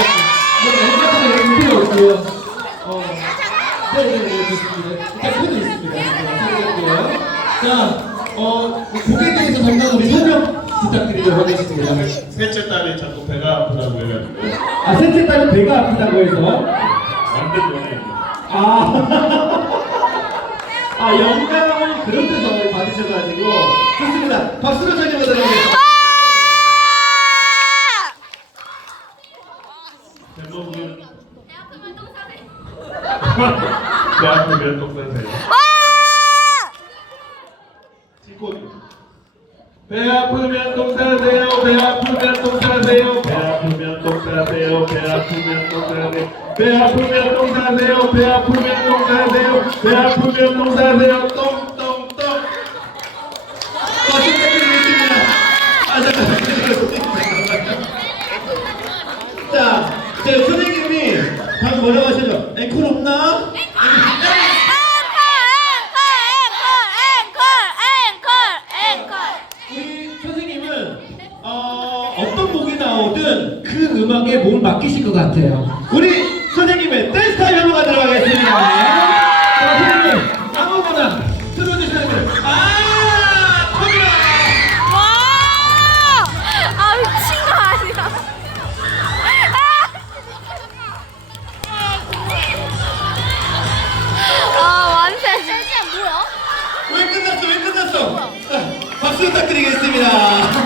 네, 필요 없고요. 어, 네, 네, 네, 좋습니다. 일단 코드 있습니다. 네. 자, 어, 곡에 대해서 잠깐 우리 설명 부탁드리도록 하겠습니다. 셋째 딸이 자꾸 배가 아프다고 해가지고 아, 셋째 딸은 배가 아프다고 해서. 완전. 아, 아 영감을 그런 데서 받으셔가지고 좋습니다. 박수로 찾아보도록 하겠습니다. 배 아프면. 뒷코드. 배 아프면 똥 싸세요. 배 아프면 똥 싸세요. 배 아프면 똥 싸세요. 배 아프면 똥 싸세요. 배 아프면 똥 싸세요. 배 아프면 똥 싸세요. 배 아프면 똥 싸세요. 똥똥똥. 아 잠깐만요. 자, 제 선생님이 방금 뭐라고 하셨죠? 앵콜 없나? 우리 선생님은 어, 어떤 곡이 나오든 그 음악에 몸을 맡기실 것 같아요. 우리 끝났어? 왜 끝났어? 자, 박수 부탁드리겠습니다.